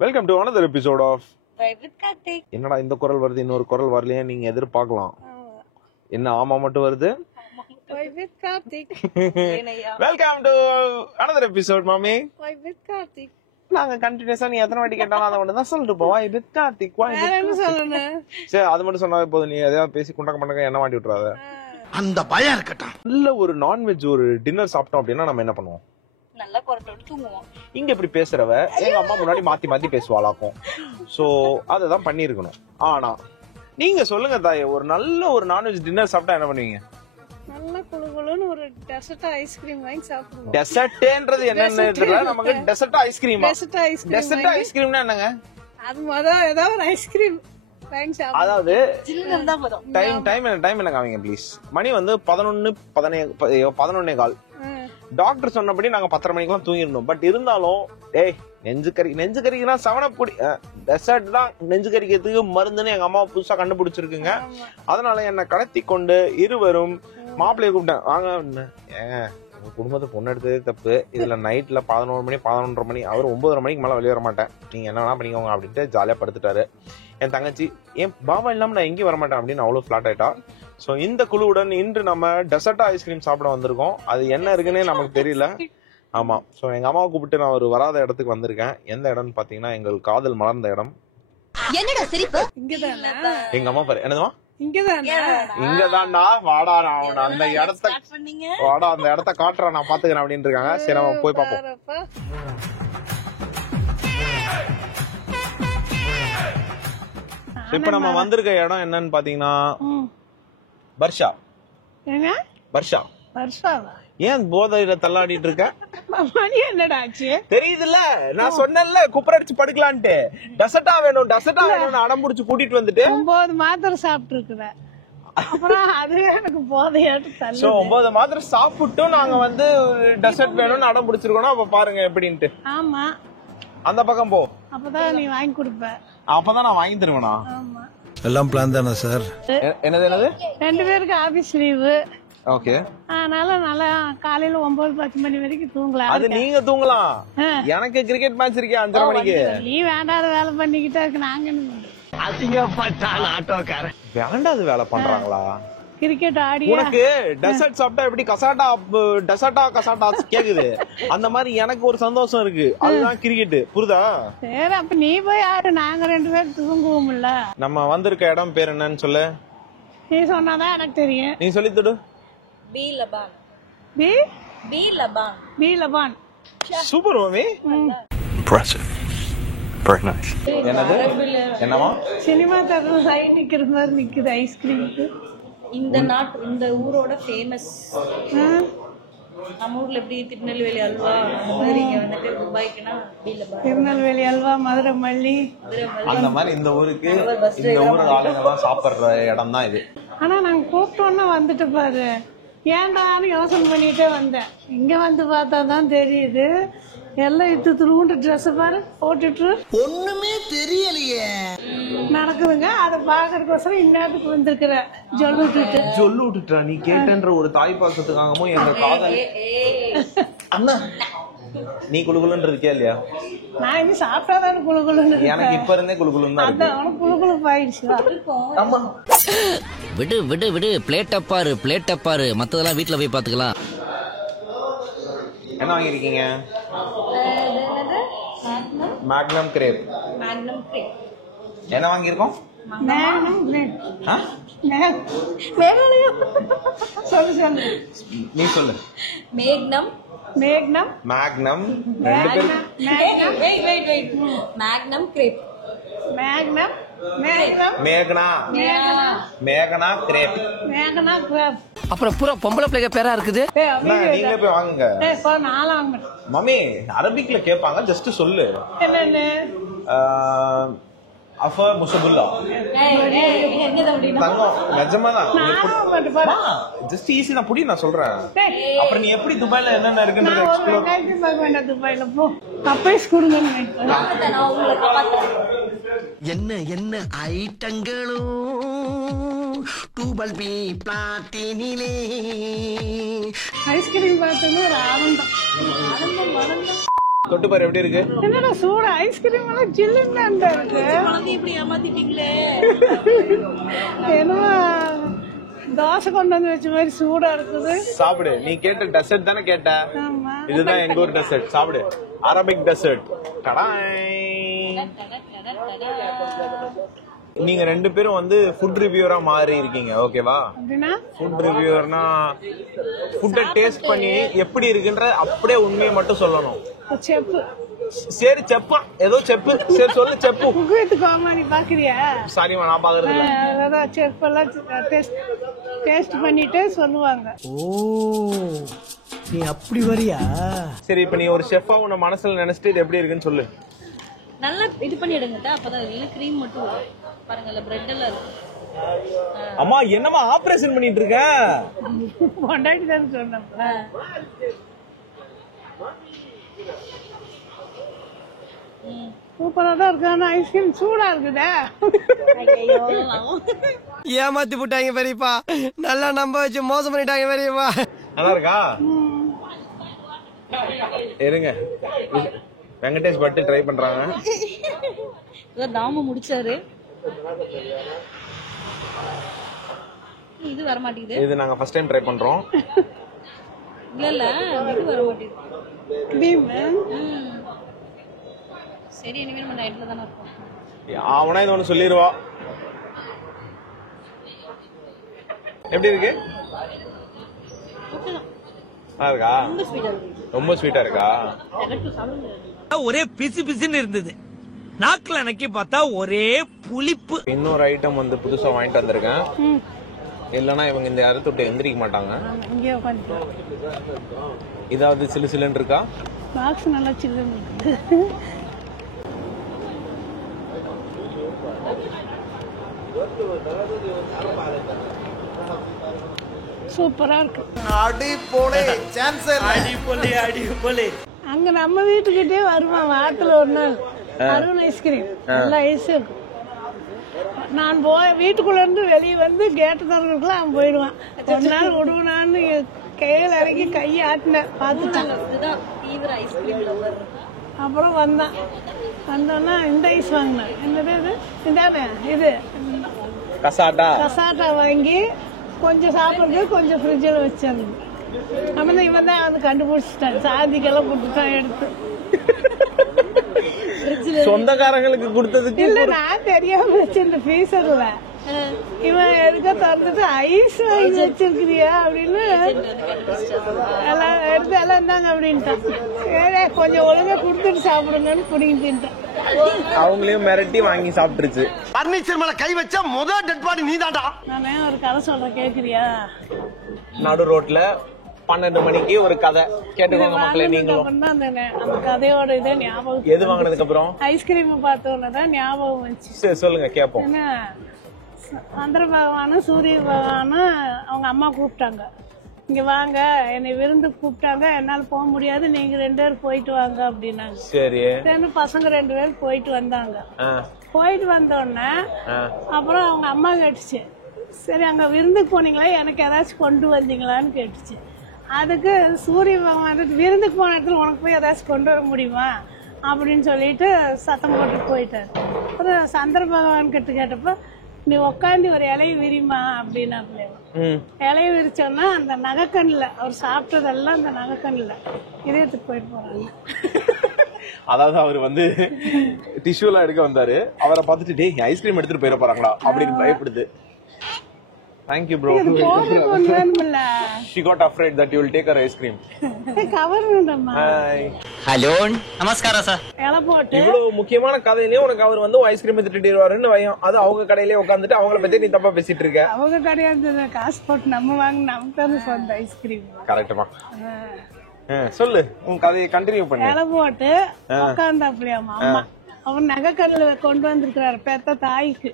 Welcome to another episode of Vibe with Karthik. என்னடா இந்த குரல் வருது இன்னொரு குரல் வரலையே நீங்க எதிர்பார்க்கலாம். என்ன ஆமா மட்டும் வருது? Vibe with Karthik. Welcome to another episode மாமி. Vibe with Karthik. நாங்க கண்டினியூஸா நீ எத்தனை வாட்டி கேட்டாலும் அதை மட்டும் தான் சொல்லிட்டு போவா. இது கார்த்திக் வா என்ன சொல்லணும்? சரி அது மட்டும் சொன்னாவே போதும். நீ எதையாவது பேசி குண்டக்க மண்டக்க என்ன மாட்டி விட்டுறாத. அந்த பயம் இருக்கட்டும். நல்ல ஒரு நான்வெஜ் ஒரு டின்னர் சாப்பிட்டோம் அப்படின்னா நம்ம என்ன பண்ணுவோம்? நல்லா குரட்டோட தூங்குவோம். இங்க இப்படி பேசுறவ எங்க அம்மா முன்னாடி மாத்தி மாத்தி பேசுவாளாக்கும். சோ அததான் பண்ணிருக்கணும். ஆனா நீங்க சொல்லுங்க தாயே, ஒரு நல்ல ஒரு நான்வெஜ் டின்னர் சாப்பிட்டா என்ன பண்ணுவீங்க? நல்லா குளுகுளுன்னு ஒரு டெசர்ட் ஐஸ்கிரீம் வாங்கி சாப்பிடுவோம். டெசர்ட்ன்றது என்னன்னு தெரியல. நமக்கு dessert ice cream. Dessert ice cream. Dessert ஐஸ்கிரீம்னா என்னங்க? அது ஏதாவது ஒரு ஐஸ்கிரீம் வாங்கி சாப்பிடுவோம். அதாவது சில்லுன்னு தான் போதும். டைம் என்ன காமிங்க ப்ளீஸ். மணி வந்து 11:15 டாக்டர் சொன்னபடி நாங்க 10:30 மணிக்கெல்லாம் தூங்கிடணும். பட் இருந்தாலும் நெஞ்சு கறிக்குனா சவனப்பொடி டெசர்ட் தான் நெஞ்சு கறிக்கிறதுக்கு மருந்துன்னு எங்க அம்மா புதுசா கண்டுபிடிச்சிருக்குங்க. அதனால என்ன கடத்தி கொண்டு இருவரும் மாப்பிள்ளைய கூப்பிட்டேன். வாங்க ஏங்க உங்க குடும்பத்தை பொண்ணு எடுத்ததே தப்பு. இதுல நைட்ல 11 மணி 11:30 மணி அவர் 9:30 மணிக்கு மேல வெளியே வர மாட்டேன், நீங்க என்ன வேணா பண்ணிக்கோங்க அப்படின்ட்டு ஜாலியா படுத்துட்டாரு. என் தங்கச்சி என் பாபா இல்லாம நான் எங்கேயும் வரமாட்டேன் அப்படின்னு அவ்வளவு பிளாட் ஆயிட்டா. சோ இந்த குழுவுடன் இன்று நம்ம டெசர்ட் ஐஸ்கிரீம் சாப்பிட வந்திருக்கோம். அது என்ன இருக்குன்னே நமக்கு தெரியல. ஆமா, சோ எங்க அம்மாவை கூப்பிட்டு நான் ஒரு வராத இடத்துக்கு வந்திருக்கேன். எந்த இடம்னு பாத்தீங்கன்னா எங்கள் காதல் மலர்ந்த இடம். என்னடா சிரிப்பு? இங்கதானா? எங்க அம்மா பாரு என்னதுமா இங்கதானா? இங்கதான்டா வாடா, நான் அந்த இடத்த வாடா அந்த இடத்த காட்டுறேன் நான் பாத்துக்கிறேன் அப்படின்னு இருக்காங்க. சரி நம்ம போய் பாப்போம். இப்ப நம்ம வந்திருக்க இடம் என்னன்னு பாத்தீங்கன்னா பர்ஷா. என்ன பர்ஷா வருஷாவா? ஏன் போதையில தள்ளாடிட்டு இருக்க? மணி என்னடா ஆச்சு? தெரியுதுல்ல, நான் சொன்னேன்ல குப்பரடிச்சு படுக்கலான்ட்டு. டெசர்ட்டா வேணும் அடம் புடிச்சு கூட்டிட்டு வந்துட்டு 9 மாத்திரை சாப்பிட்டு இருக்கிற அப்புறம் அது எனக்கு போதையாட்டு தள்ளு. சோ 9 மாத்திரை சாப்பிட்டும் நாங்க வந்து டெசர்ட் வேணும்னு அடம் புடிச்சிருக்கோம். அப்ப பாருங்க எப்படின்ட்டு. ஆமா, அந்த பக்கம் போ, அப்பதான் நீ வாங்கி கொடுப்ப. அப்பதான் நான் வாங்கி தருவேனா? ஆமா, எல்லாம் பிளான் தானே சார்? என்னது 2 பேருக்கு ஆபீஸ் லீவு. ஓகே, அதனால நல்லா காலையில 9-10 மணி வரைக்கும் தூங்கலாம். அது நீங்க தூங்கலாம். எனக்கு கிரிக்கெட் மேட்ச் இருக்கே 5:30 மணிக்கு. நீ வேண்டாத வேலை பண்ணிக்கிட்டே இருக்கு. நாங்க என்ன பண்றோம்? அசிங்கப்பட்டால் ஆட்டோக்காரன் வேண்டாது வேலை பண்றாங்களா? கிரிக்கெட் ஆடி உனக்கு டெசர்ட் சாப்பிட்டா எப்படி கசாட்டா கேக்குது, அந்த மாதிரி எனக்கு ஒரு சந்தோஷம் இருக்கு. அதுதான் கிரிக்கெட். புரியுதா? சரி, அப்ப நீ போய் ஆடு, நாங்க 2 பேரும் தூங்குவோம்ல. நம்ம வந்திருக்க இடம் பேர் என்னன்னு சொல்லு. நீ சொன்னாதான் எனக்கு தெரியும். நீ சொல்லி தொடு. பி லபான். சூப்பர் மாமி. Impressive, very nice. என்னது என்னமா சினிமா தேட்டர்ல சைடு நிக்கிற மாதிரி நிக்குது ஐஸ்கிரீமுக்கு. இந்த ஊரோட ஃபேமஸ். நம்ம ஊர்ல எப்படி திருநெல்வேலி அல்வா, அந்த மாதிரி இங்க வந்துட்டு துபாய்க்குன்னா திருநெல்வேலி அல்வா, மதுரை மல்லி, அந்த மாதிரி இந்த ஊருக்கு இந்த ஊர் ஆளுங்கெல்லாம் சாப்பிடுற இடம் தான் இது. ஆனா நாங்க கூப்பிட்டோன்னா வந்துட்டு பாரு, ஏன்டான்னு யோசனை பண்ணிட்டே வந்தேன். இங்க வந்து பார்த்தாதான் தெரியுது எல்லாம் இத்துலூண்டு ட்ரெஸ் பாரு போட்டுட்டு ஒண்ணுமே தெரியலையே நடக்குதுங்க. அதை பாக்குறதுக்கோசரம் இந்நேரத்துக்கு வந்திருக்கிற சொல்லு விட்டுட்டா. நீ கேட்டன்ற ஒரு தாய் பாசத்துக்காகவும் எங்க காதல் அண்ணா நீ குளுகுலுன்னு இருக்கியா இல்லையா? நான் இன்னும் சாப்பிட்டாதான் குளுகுலுன்னு. எனக்கு இப்ப இருந்தே குளுகுலுன்னு தான் இருக்கு. அவனுக்கு குளுகுலுப்பு ஆயிடுச்சு. ஆமா, விடு விடு விடு, பிளேட் அப்பாரு, மத்ததெல்லாம் வீட்டுல போய் பாத்துக்கலாம். என்ன வாங்கிருக்கீங்க? Magnum grape. என்ன வாங்கிருக்கோம்? சொல்லு நீ சொல்லு. Magnum grape. Magnum grape. அப்புறம் பூரா பொம்பளை பிள்ளைங்க பேரா இருக்குது. நீங்க போய் வாங்குங்க. நாலாம் மம்மி அரபிக்ல கேட்பாங்க, ஜஸ்ட் சொல்லு. என்னன்னு அஃபா முஷபுல்லா தங்கம் நிஜமாதான். ஜஸ்ட் ஈஸி தான் புடி, நான் சொல்றேன். அப்புறம் நீ எப்படி துபாய்ல என்னென்ன இருக்குன்னு எக்ஸ்ப்ளோர். துபாயில போ, சர்ப்ரைஸ் கொடுங்க. என்ன ஐட்டங்களும் டூபல் பி பிளாட்டினிலே ஐஸ்கிரீம் பார்த்தது ஒரு ஆனந்தம். தொட்டு பாரு எப்படி இருக்கு. என்னடா சூடு ஐஸ்கிரீம் எல்லாம் ஜில்லுன்னு இருக்கு. குழந்தை இப்படி ஏமாத்திட்டீங்களே. என்னமா தோசை கொண்டு வந்து வச்ச மாதிரி சூடா இருக்குது. சாப்பிடு. நீ கேட்ட டெசர்ட் தானே கேட்ட. ஆமா. இதுதான் எங்க ஊர் டெசர்ட். சாப்பிடு. Arabic dessert. கடாய். நீங்க 2 பேரும் வந்து ஃபுட் ரிவ்யூவரா மாறி இருக்கீங்க. ஓகேவா? அப்படின்னா ஃபுட் ரிவ்யூவர்னா ஃபுட்டை டேஸ்ட் பண்ணி எப்படி இருக்குன்ற அப்படியே உண்மையை மட்டும் சொல்லணும். செப்பு. சரி செப்பா ஏதோ செப்பு. சரி சொல்லு செப்பு. குக்குவித்து கோமாளி பாக்குறியா? சாரிமா நான் பாக்குறது இல்ல. அதான் செப்பெல்லாம் டேஸ்ட் பண்ணிட்டு சொல்லுவாங்க. ஓ நீ அப்படி வரியா? சரி இப்ப நீ ஒரு ஷெஃபா உன்ன மனசுல நினைச்சிட்டு இது எப்படி இருக்குன்னு சொல்லு. நல்லா இது பண்ணி எடுங்கட்டா. அப்பதான் இதுல கிரீம் மட்டும் வரும். பாருங்கல்ல பிரெட் எல்லாம் இருக்கு. அம்மா என்னமா ஆபரேஷன் பண்ணிட்டு இருக்க? கொண்டாடி தான் சொன்னப்ப. சூப்பரா தான் இருக்கு. ஆனா ஐஸ்கிரீம் சூடா இருக்குதே. ஏமாத்தி போட்டாங்க பெரியப்பா. நல்லா நம்ப வச்சு மோசம் பண்ணிட்டாங்க பெரியப்பா. நல்லா இருக்கா? இருங்க வெங்கடேஷ் பட்டு ட்ரை பண்றாங்க. தாம முடிச்சாரு. இது வர மாட்டேங்குது. இது நாங்க ஃபர்ஸ்ட் டைம் ட்ரை பண்றோம். இல்ல இது வர மாட்டேங்குது. கிரீம். சரி இனிமே நம்ம நைட்ல தானே இருக்கோம். அவனா இது ஒண்ணு சொல்லிடுவா. எப்படி இருக்கு? நல்லா இருக்கா? ரொம்ப ஸ்வீட்டா இருக்கா? ஒரே பிசு பிசுன்னு இருந்தது. நாக்குல நக்கி பார்த்தா ஒரே புளிப்பு. இன்னொரு ஐட்டம் வந்து புதுசா வாங்கிட்டு வந்திருக்கேன். இல்லனா இவங்க இந்த இடத்த விட்டு எந்திரிக்க மாட்டாங்க. இங்கே உட்காந்து. இதாவது சிலு சிலுன்னு இருக்கா? பாக்ஸ் நல்லா சில்லுன்னு இருக்கு. சூப்பரா இருக்கு. அடிப்போலே சான்ஸ் அடிப்பொலி அடிப்பொலி. அங்க நம்ம வீட்டுக்கிட்டே வருவான் வாரத்துல ஒரு நாள். அருண் ஐஸ்கிரீம் நல்லா ஐஸ் இருக்கும். நான் வீட்டுக்குள்ள இருந்து வெளியே வந்து கேட்டு திறந்துக்கலாம் அவன் போயிடுவான். ஒரு நாள் விடுவான்னு கையில இறங்கி கையை ஆட்டினேன் பார்த்துட்டான். இதுதான் தீவிர ஐஸ்கிரீம் லவர். அப்புறம் வந்தோன்னா இந்த ஐஸ் வாங்கினேன். என்னது இது? இதானே இது கசாட்டா வாங்கி கொஞ்சம் சாப்பிடுறது கொஞ்சம் ஃப்ரிட்ஜில் வச்சிருந்தேன். அப்போ இவன் தான் வந்து கண்டுபிடிச்சிட்டான். சாந்திக்கெல்லாம் கொடுத்துட்டான் எடுத்து. சொந்தக்காரங்களுக்கு கொடுத்ததுக்கு இல்ல நான் தெரியாம வச்சிருந்த ஃப்ரீசர்ல. இவன் எதுக்க திறந்துட்டு ஐஸ் வாங்கி வச்சிருக்கிறியா அப்படின்னு எல்லாம் எடுத்து எல்லாம் இருந்தாங்க அப்படின்ட்டான். சரி கொஞ்சம் ஒழுங்கா கொடுத்துட்டு சாப்பிடுங்கன்னு புடிங்கி தின்ட்டான். அவங்களையும் மிரட்டி வாங்கி சாப்பிட்டுருச்சு. பர்னிச்சர் மேல கை வச்சா முதல் டெட் பாடி நீதான்டா. நானே ஒரு கதை சொல்றேன் கேக்குறியா? நடு ரோட்ல 12 மணிக்கு ஒரு கதை கேட்டுக்கோங்க மக்களே. நீங்களும் அந்த கதையோட இதே ஞாபகம். எது வாங்கினதுக்கு அப்புறம் ஐஸ்கிரீம் பார்த்தோன்னதான் ஞாபகம் வந்துச்சு. சரி சொல்லுங்க கேப்போம். என்ன சந்திர பகவானும் சூரிய பகவானும் அவங்க அம்மா கூப்பிட்டாங்க. இங்க வாங்க என்னை விருந்துக்கு கூப்பிட்டாங்க. என்னால போக முடியாது, நீங்க 2 பேரும் போயிட்டு வாங்க அப்படின்னாங்க. சரி பசங்க 2 பேரும் போயிட்டு வந்தாங்க. போயிட்டு வந்தோடனே அப்புறம் அவங்க அம்மா கேட்டுச்சு, சரி அங்க விருந்துக்கு போனீங்களா, எனக்கு ஏதாச்சும் கொண்டு வந்தீங்களான்னு கேட்டுச்சு. அதுக்கு சூரிய பகவான் விருந்துக்கு போன இடத்துல உனக்கு போய் ஏதாச்சும் கொண்டு வர முடியுமா அப்படின்னு சொல்லிட்டு சத்தம் போட்டு போயிட்டாரு. அப்புறம் சந்திர பகவான் கிட்ட கேட்டப்ப நீ உக்காந்து ஒரு இலையை விரிமா அப்படின்னாப்ல. இலையை விரிச்சோன்னா அந்த நகைக்கண்ணில் அவர் சாப்பிட்டதெல்லாம் அந்த நகைக்கண்ணில் இதயத்துக்கு போயிட்டு போறாங்க. அதாவது அவர் வந்து டிஷ்யூலாம் எடுக்க வந்தாரு. அவரை பார்த்துட்டு டேய் ஐஸ்கிரீம் எடுத்துட்டு போயிட போறாங்களா அப்படின்னு பயப்படுது. Thank you bro. She got afraid that you will take her ice cream. Hi. Hello நமஸ்காரம் சார். இலை போட்டு இவ்வளவு முக்கியமான கதையிலயும் உனக்கு அவர் வந்து ஐஸ்கிரீம் எடுத்துட்டு வருவாருன்னு பயம். அது அவங்க கடையிலேயே உட்காந்துட்டு அவங்கள பத்தி நீ தப்பா பேசிட்டு இருக்க. அவங்க கடையாந்து காசு போட்டு நம்ம வாங்க நமக்கு தானே சொந்த ஐஸ்கிரீம். கரெக்டுமா? சொல்லு உன் கதையை கண்டினியூ பண்ணு. இலை போட்டு உட்காந்தாப்லையாமா அம்மா. அவர் நகைக்கல்ல கொண்டு வந்திருக்கிறாரு பெத்த தாய்க்கு.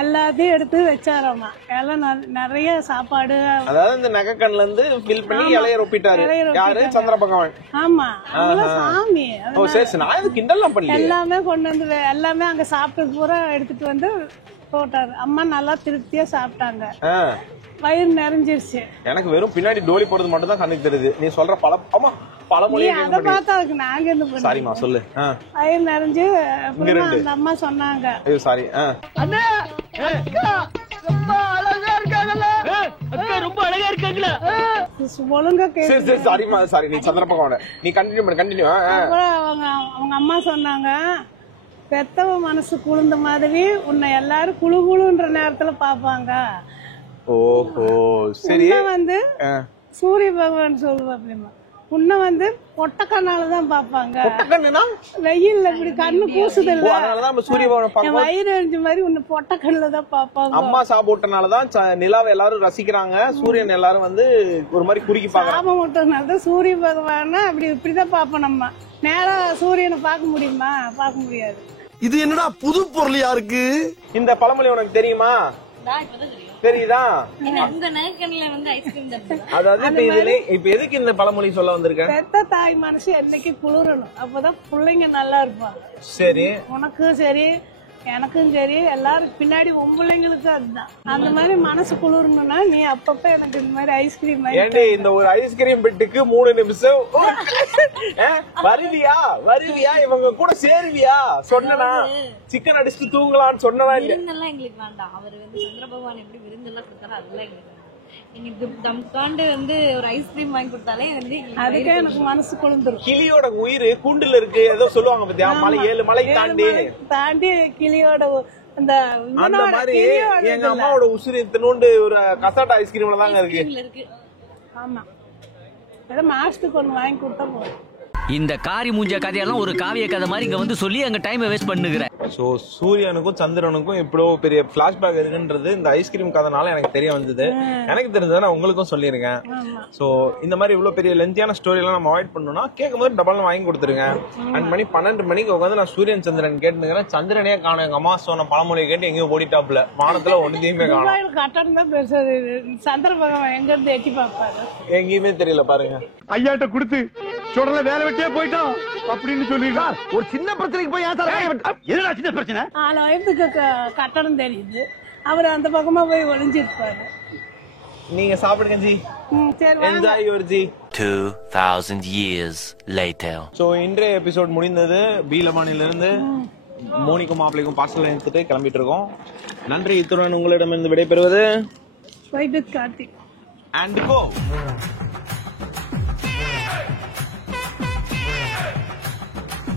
எல்லாத்தையும் எடுத்து வச்சாராமா. எல்லாம் நிறைய சாப்பாடு. அதாவது இந்த நகைக்கண்ல இருந்து ஃபில் பண்ணி இலைய ரொப்பிட்டாரு. யாரு? சந்திர பகவான். ஆமா சாமி. ஓ சரி, நான் இது கிண்டல்லாம் பண்ணல. எல்லாமே கொண்டு வந்து எல்லாமே அங்க சாப்பிட்டது பூரா எடுத்துட்டு வந்து போட்டாரு. அம்மா நல்லா திருப்தியா சாப்பிட்டாங்க. வயிறு நிறைஞ்சிருச்சு. எனக்கு வெறும் பின்னாடி டோலி போறது மட்டும் தான் கண்ணுக்கு தெரியுது. நீ சொல்ற பழமொழி அதை பார்த்தா அதுக்கு நாங்க என்ன பண்ணோம்? சாரிமா சொல்லு. வயிறு நிறைஞ்சு அப்புறமா அந்த அம்மா சொன்னாங்க. ஐயோ சாரி. ஒழுங்கா சரி சாரிமா சாரி. நீ சந்திரப்பா நீ கண்டினியூ. அப்புறம் அவங்க அம்மா சொன்னாங்க, பெத்தவ மனசு குளிர்ந்த மாதிரி உன்னை எல்லாரும் குழு குழுன்ற நேரத்துல பாப்பாங்க. ஓஹோ சரி. வந்து சூரிய பகவான் சொல்லுவா, உன்னை வந்து பொட்டக்கண்ணாலதான் பாப்பாங்க. வெயில்ல இப்படி கண்ணு கூசுது இல்ல, சூரிய பகவான் வயிறு எரிஞ்ச மாதிரி உன்னை பொட்டக்கண்ணுல தான் பாப்பாங்க. அம்மா சாப்பிட்டனாலதான் நிலாவை எல்லாரும் ரசிக்கிறாங்க, சூரியன் எல்லாரும் வந்து ஒரு மாதிரி குறுக்கி பாக்க. சாபம் விட்டதுனாலதான் சூரிய பகவான அப்படி இப்படிதான் பாப்போம். நம்ம நேரா சூரியனை பார்க்க முடியுமா? பார்க்க முடியாது. இது என்னடா புது பொருளியா இருக்கு? இந்த பழமொழி உனக்கு தெரியுமா? தெரியுதா? அதாவது இப்ப எதுக்கு இந்த பழமொழி சொல்ல வந்திருக்க? பெத்த தாய் மனசு என்னைக்கு குளிரணும், அப்பதான் பிள்ளைங்க நல்லா இருப்பாங்க. சரி, உனக்கும் சரி எனக்கும் சரி எல்லாரும் பின்னாடி பிள்ளைங்களுக்கு அதுதான். அந்த மாதிரி மனசு குளிரணும்னா நீ அப்பப்ப எனக்கு இந்த மாதிரி ஐஸ்கிரீம் இந்த ஒரு ஐஸ்கிரீம் பெட்டுக்கு 3 நிமிஷம் வருவியா இவங்க கூட சேருவியா? சொன்னா சிக்கன் அடிச்சுட்டு தூங்கலான்னு சொன்னா விருந்தெல்லாம் எங்களுக்கு வேண்டாம். அவர் வந்து சந்திர பகவான் எப்படி விருந்தெல்லாம் கொடுத்தாரோ அதெல்லாம் எங்களுக்கு தம்காண்டு வந்து ஒரு ஐஸ்கிரீம் வாங்கி கொடுத்தாலே வந்து அதுக்கே எனக்கு மனசு குளிர்ந்துரும். கிளியோட உயிர் கூண்டுல இருக்கு ஏதோ சொல்லுவாங்க பத்தியா, மலை 7 மலை தாண்டி கிளியோட அந்த மாதிரி எங்க அம்மாவோட உசுறு இத்தனோண்டு ஒரு கசாட்டா ஐஸ்கிரீம்ல தாங்க இருக்கு. ஆமா, மாசத்துக்கு ஒண்ணு வாங்கி கொடுத்தா போதும். இந்த காரி மூஞ்ச கதையெல்லாம் ஒரு காவிய கதை மாதிரி இங்க வந்து சொல்லி அங்க டைம் வேஸ்ட் பண்ணுகிறேன். சோ சூரியனுக்கும் சந்திரனுக்கும் இவ்வளவு பெரிய பிளாஷ்பேக் இருக்குன்றது இந்த ஐஸ்கிரீம் கதைனால எனக்கு தெரிய வந்தது. எனக்கு தெரிஞ்சதை நான் உங்களுக்கும் சொல்லிருக்கேன். சோ இந்த மாதிரி இவ்வளவு பெரிய லென்த்தியான ஸ்டோரி எல்லாம் நம்ம அவாய்ட் பண்ணணும்னா கேட்கும் போது டபுள் வாங்கி கொடுத்துருங்க. 12 மணிக்கு உட்காந்து நான் சூரியன் சந்திரன் கேட்டுக்கிறேன். சந்திரனே காணும். எங்க அம்மா சொன்ன பழமொழியை கேட்டு எங்கேயும் ஓடிட்டாப்ல. வானத்துல ஒன்னுமே காணும். கட்டணம் தான் பெருசு. சந்திர பகவான் எங்க இருந்து எட்டி பாப்பாரு எங்கேயுமே தெரியல. பாருங்க, ஐயாட்ட கொடுத்து சொல்றல வேலை வெட்டியே போயிட்டோம் அப்படின்னு சொல்லிடுறா. ஒரு சின்ன பிரச்சனைக்கு போய் என்னடா சின்ன பிரச்சனை? 4000 கட்டணம் தெரியுது. அவர் அந்த பக்கமா போய் ஒளிஞ்சிருப்பாரு. நீங்க சாப்பிடுங்க G. Enjoy your G. 2000 years later. So இன்றைய எபிசோட் முடிந்தது. பீலமானிலிருந்து மோனிக்கும் மாப்பிளைக்கும் பார்சல் எடுத்துட்டு கிளம்பிட்டு இருக்கோம். நன்றி. இத்துடன் உங்களிடமிருந்து விடைபெறுவது வைபத் கார்த்திக் and go.